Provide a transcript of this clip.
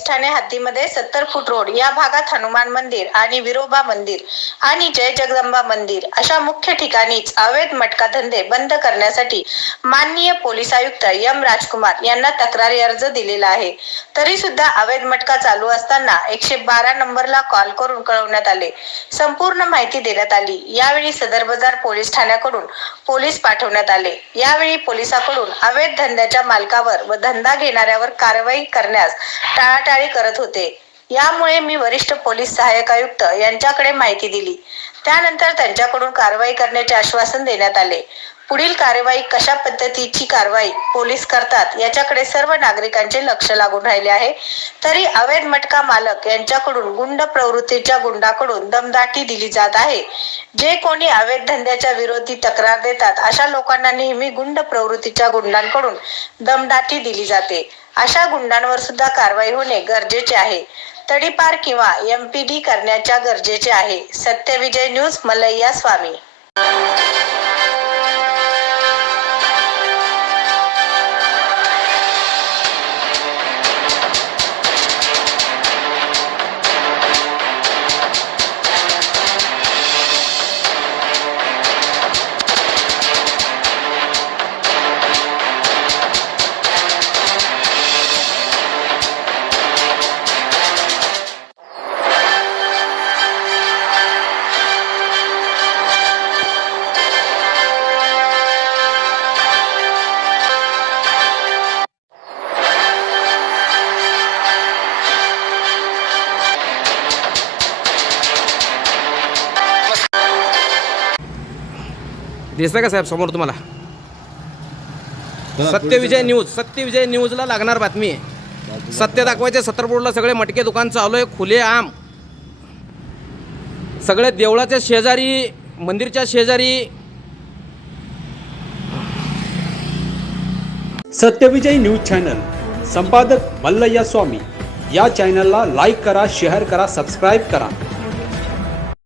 ठाणे हद्दीमध्ये सत्तर फूट रोड या भागात हनुमान मंदिर आणि विरोबा मंदिर आणि जय जगदंबा मंदिर अशा मुख्य ठिकाणीच अवैध मटका धंदे बंद करण्यासाठी माननीय पोलीस आयुक्त एम राजकुमार यांना तक्रारी अर्ज दिलेला आहे. तरी सुद्धा अवैध मटका चालू असताना एकशे बारा नंबरला कॉल करून कळवण्यात आले. संपूर्ण माहिती देण्यात आली. यावेळी सदर बाजार पोलीस ठाण्याकडून पोलीस पाठवण्यात आले. यावेळी पोलिसाकडून अवैध धंद्याच्या मालकावर व धंदा घेणाऱ्यावर कारवाई करण्यास टाळाटाळी करत होते. यामुळे मी वरिष्ठ पोलीस सहाय्यक आयुक्त यांच्याकडे माहिती दिली. त्यानंतर त्यांच्याकडून कारवाई करण्याचे आश्वासन देण्यात आले. पुढील कार्यवाही कशा पद्धतीची कारवाई पोलीस करतात याच्याकडे सर्व नागरिकांचे लक्ष लागून राहिले आहे. तरी अवैध मटका मालक यांच्याकडून गुंड प्रवृत्तीच्या गुंडाकडून दमदाटी दिली जात आहे. जे कोणी अवैध धंद्याच्या विरोधी तक्रार देतात अशा लोकांना नेहमी गुंड प्रवृत्तीच्या गुंडांकडून दमदाटी दिली जाते. अशा गुंडांवर सुद्धा कारवाई होणे गरजेचे आहे. तडीपार किंवा एमपीडी करण्याच्या गरजेचे आहे. सत्यविजय न्यूज मलैया स्वामी. दिसतंय का साहेब समोर तुम्हाला? सत्यविजय न्यूज सत्यविजय न्यूजला लागणार बातमी. आहे सत्य दाखवायचे सत्तर बोर्डला सगळे मटके दुकान चालू आहे खुले आम. सगळे देवळाच्या शेजारी मंदिरच्या शेजारी. सत्यविजय न्यूज चॅनल संपादक मल्लय्या स्वामी. या चॅनलला लाईक करा शेअर करा सबस्क्राईब करा.